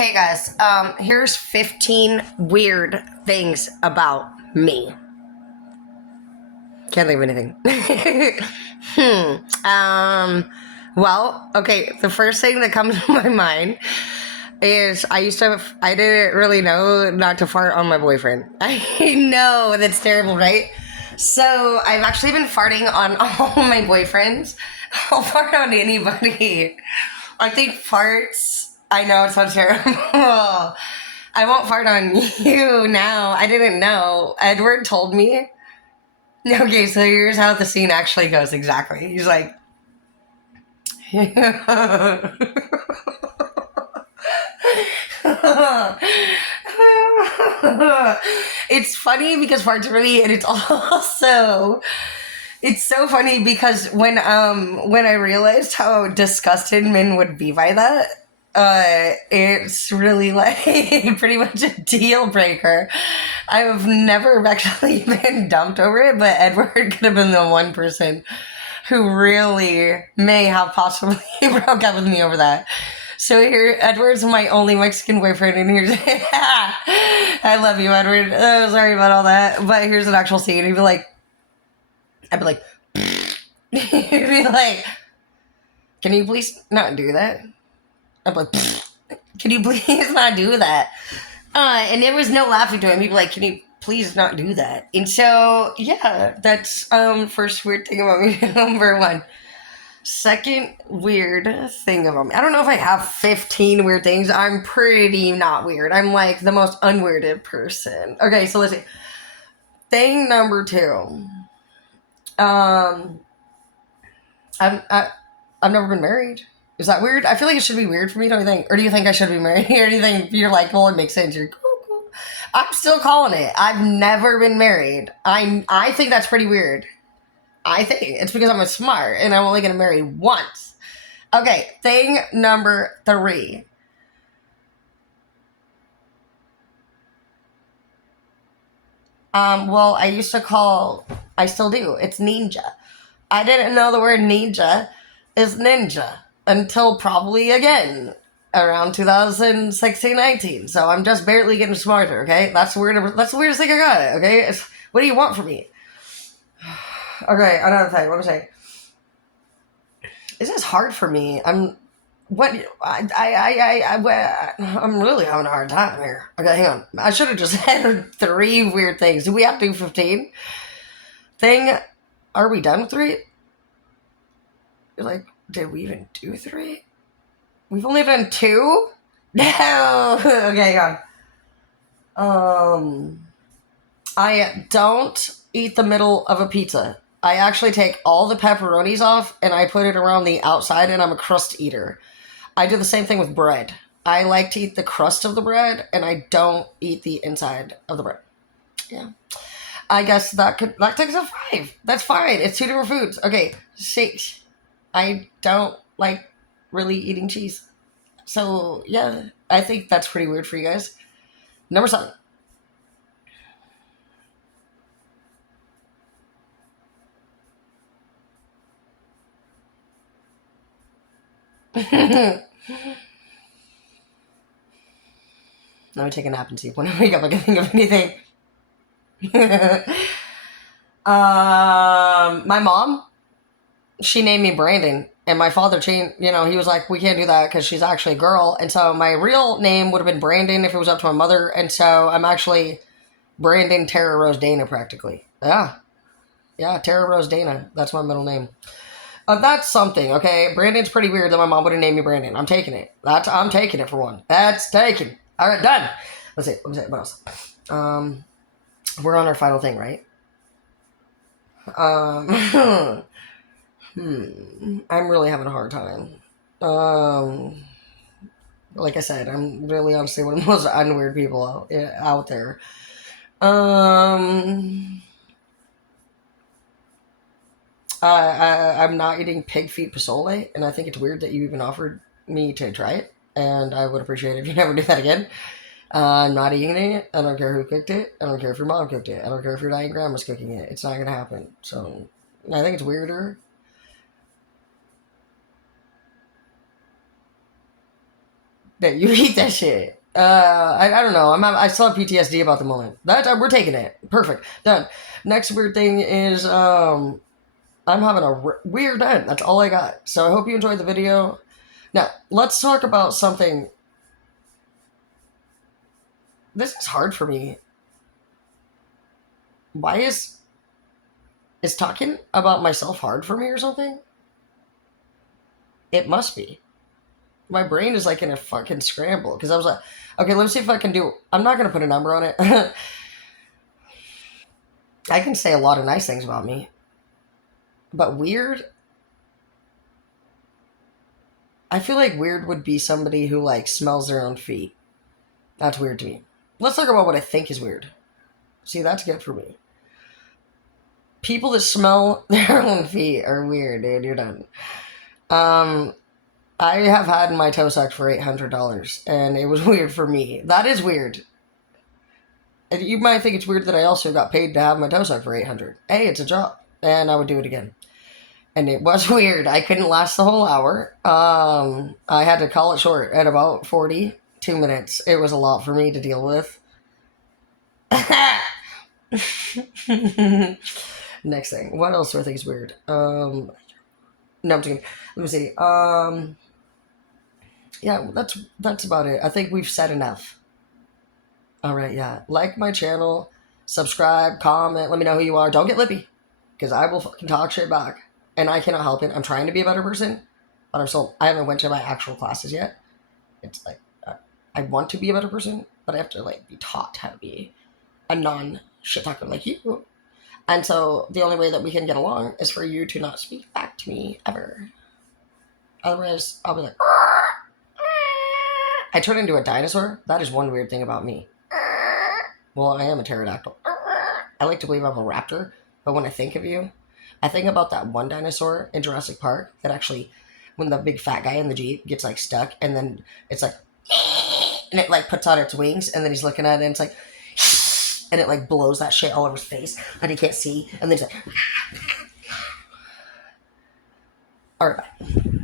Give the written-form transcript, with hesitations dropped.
Okay, guys. Here's 15 weird things about me. Can't think of anything. Well, okay. The first thing that comes to my mind is I didn't really know not to fart on my boyfriend. I know that's terrible, right? So I've actually been farting on all my boyfriends. I'll fart on anybody. I think farts. I know it sounds terrible. I won't fart on you now. I didn't know. Edward told me. Okay, so here's how the scene actually goes exactly. He's like, it's funny because farts are funny, and it's so funny because when I realized how disgusted men would be by that, it's really like pretty much a deal breaker. I've never actually been dumped over it, but Edward could have been the one person who really may have possibly broke up with me over that. So here, Edward's my only Mexican boyfriend, and here's I love you, Edward. Oh, sorry about all that, but here's an actual scene. I'd be like, he'd be like, can you please not do that? I'd be like, can you please not do that? And there was no laughing to him. He'd be like, can you please not do that? And so, yeah, that's first weird thing about me, number one. Second weird thing about me. I don't know if I have 15 weird things. I'm pretty not weird. I'm like the most unweirded person. Okay, so let's see. Thing number two. Um, I've never been married. Is that weird? I feel like it should be weird for me, don't you think? Or do you think I should be married? Or do you think you're like, well, it makes sense. You're cool. I'm still calling it. I've never been married. I think that's pretty weird. I think it's because I'm a smart and I'm only going to marry once. Okay, thing number three. Well, I still do. It's ninja. I didn't know the word ninja is ninja until probably again around 2016-19. So I'm just barely getting smarter, okay? That's weird. That's the weirdest thing I got, okay? What do you want from me? Okay, another thing. Let me say. This is hard for me. I'm really having a hard time here. Okay, hang on. I should have just had three weird things. Do we have to do 15? Thing, are we done with three? Like, did we even do three? We've only done two? No. Okay, hang on. I don't eat the middle of a pizza. I actually take all the pepperonis off and I put it around the outside, and I'm a crust eater. I do the same thing with bread. I like to eat the crust of the bread and I don't eat the inside of the bread. Yeah. I guess that takes a 5. That's fine. It's two different foods. Okay, 6. I don't like really eating cheese. So yeah, I think that's pretty weird for you guys. Number 7. Let me take a nap and see when I wake up I can think of anything. My mom, she named me Brandon, and my father changed. He was like, "We can't do that because she's actually a girl." And so my real name would have been Brandon if it was up to my mother. And so I'm actually Brandon Tara Rose Dana, practically. Yeah, Tara Rose Dana. That's my middle name. That's something, okay? Brandon's pretty weird that my mom would have named me Brandon. I'm taking it. I'm taking it for one. That's taken. All right, done. Let's see. What else? We're on our final thing, right? I'm really having a hard time. Like I said, I'm really honestly one of the most unweird people out there. I'm not eating pig feet pozole, and I think it's weird that you even offered me to try it, and I would appreciate it if you never do that again. I'm not eating it. I don't care who cooked it. I don't care if your mom cooked it. I don't care if your dying grandma's cooking it. It's not going to happen. So I think it's weirder. that you eat that shit. I don't know. I still have PTSD about the moment. We're taking it. Perfect. Done. Next weird thing is I'm having a weird end. That's all I got. So I hope you enjoyed the video. Now let's talk about something. This is hard for me. Why is talking about myself hard for me or something? It must be. My brain is like in a fucking scramble because I was like, okay, let me see if I can do. I'm not gonna put a number on it. I can say a lot of nice things about me, but weird. I feel like weird would be somebody who like smells their own feet. That's weird to me. Let's talk about what I think is weird. See, that's good for me. People that smell their own feet are weird, dude. You're done. Um, I have had my toe sucked for $800, and it was weird for me. That is weird. And you might think it's weird that I also got paid to have my toe sucked for 800. Hey, it's a job, and I would do it again. And it was weird. I couldn't last the whole hour. I had to call it short at about 42 minutes. It was a lot for me to deal with. Next thing. What else do I think is weird? No, I'm just kidding. Let me see. Yeah, that's about it. I think we've said enough. All right, yeah. Like my channel, subscribe, comment, let me know who you are. Don't get lippy, because I will fucking talk shit back. And I cannot help it. I'm trying to be a better person, but I haven't went to my actual classes yet. It's like, I want to be a better person, but I have to like be taught how to be a non-shit talker like you. And so the only way that we can get along is for you to not speak back to me ever. Otherwise, I'll be like, I turn into a dinosaur. That is one weird thing about me. Well, I am a pterodactyl. I like to believe I'm a raptor, but when I think of you, I think about that one dinosaur in Jurassic Park that actually, when the big fat guy in the Jeep gets like stuck, and then it's like, and it like puts out its wings, and then he's looking at it, and it's like, and it like blows that shit all over his face, and he can't see, and then he's like, all right, bye.